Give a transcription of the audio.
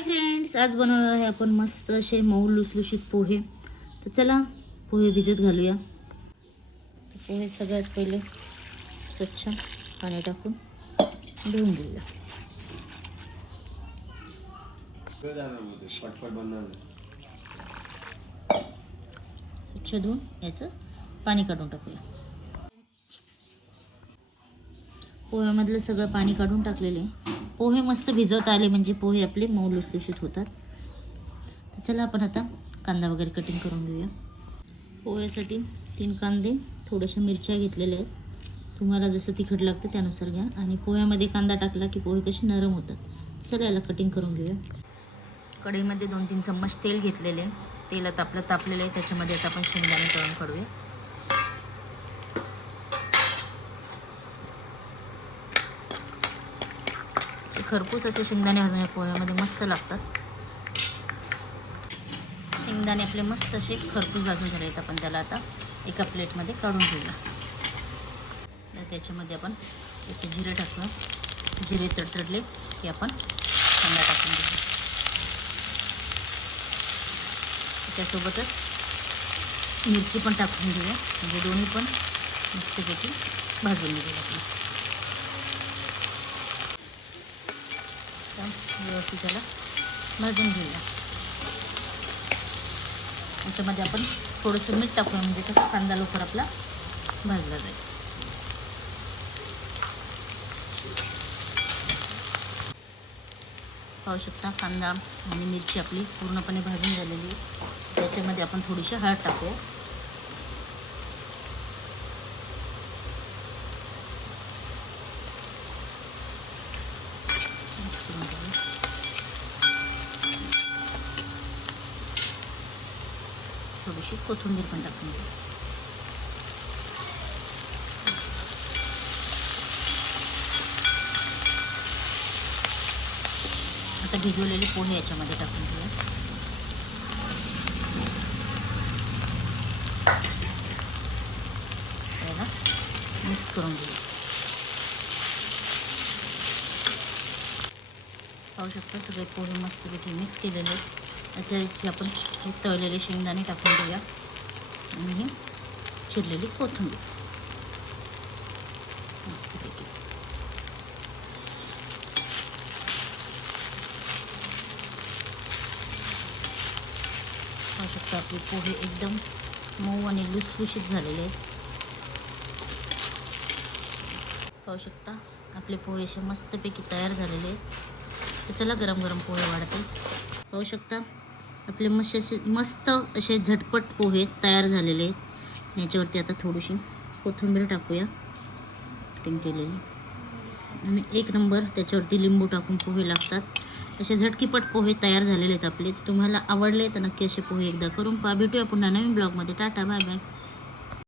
Hi friends आज बनवणार आहे आपण मस्त असे मऊ लुसलुशीत पोहे. तर चला पोहे भिजत घालूया. पोहे सगळ्यात पहिले स्वच्छ पाणी टाकून धुवून घेऊया. स्वच्छ धुवून याचं पाणी काढून टाकूया. पोह्यामधलं सगळं पाणी काढून टाकलेले पोहे मस्त भिजवत आले म्हणजे पोहे आपले मऊ लुसलुशीत होतात. तर चला आपण आता कांदा वगैरे कटिंग करून घेऊया. पोह्यासाठी तीन कांदे थोड्याशा मिरच्या घेतलेल्या आहेत. तुम्हाला जसं तिखट लागतं त्यानुसार घ्या. आणि पोह्यामध्ये कांदा टाकला की पोहे कसे नरम होतात. चला याला कटिंग करून घेऊया. कढईमध्ये दोन तीन चम्मच तेल घेतलेले आहे. आता आपलं तापलेलं आहे. त्याच्यामध्ये आता आपण शेंगदाणे तळून काढूया. खरपूस असे शेंगदाणे भाजून या पोह्यामध्ये मस्त लागतात. शेंगदाणे आपले मस्त असे खरपूस भाजून झाले आहेत आपण त्याला आता एका प्लेटमध्ये काढून घेऊया. तर त्याच्यामध्ये आपण त्याचे जिरे टाकूया जिरे तडतडले की आपण कांदा टाकून घेऊ त्यासोबतच मिरची पण टाकून घेऊया. म्हणजे दोन्ही पण मस्तपैकी भाजून घेऊया आपण. एकदम व्यवस्थित त्याला भाजून घेऊया याच्यामध्ये आपण थोडंसं मीठ टाकूया म्हणजे कसं कांदा लवकर आपला भाजला जाईल. पाहू शकता कांदा आणि मिरची आपली पूर्णपणे भाजून झालेली त्याच्यामध्ये आपण थोडीशी हळद टाकूया Mix करून घेऊया. थोडीशी कोथिंबीर पण टाकून घेऊ आता भिजवलेले पोहे याच्यामध्ये टाकून घेऊया त्याला मिक्स करून घेऊ पाहू शकता सगळे पोहे मस्तपैकी मिक्स केलेले आहेत. त्याच्यावरती आपण हे तळलेले शेंगदाणे टाकून देऊया. आणि ही चिरलेली कोथिंबीर. मस्तपैकी. पाहू शकता आपले पोहे एकदम मऊ आणि लुसलुशीत झालेले आहेत. पाहू शकता आपले पोहे असे मस्तपैकी तयार झालेले आहेत. चला गरम गरम पोहे वाढतील पाहू शकता आपले मस्त असे मस्त असे झटपट पोहे तयार झालेले आहेत. याच्यावरती आता थोडीशी कोथिंबीर टाकूया. कटिंग केलेली. आणि एक नंबर त्याच्यावरती लिंबू टाकून पोहे लागतात. असे झटकीपट पोहे तयार झालेले आहेत आपले. तुम्हाला आवडले तर नक्की असे पोहे एकदा करून पहा. भेटूया पुन्हा नवीन ब्लॉगमध्ये टाटा बाय बाय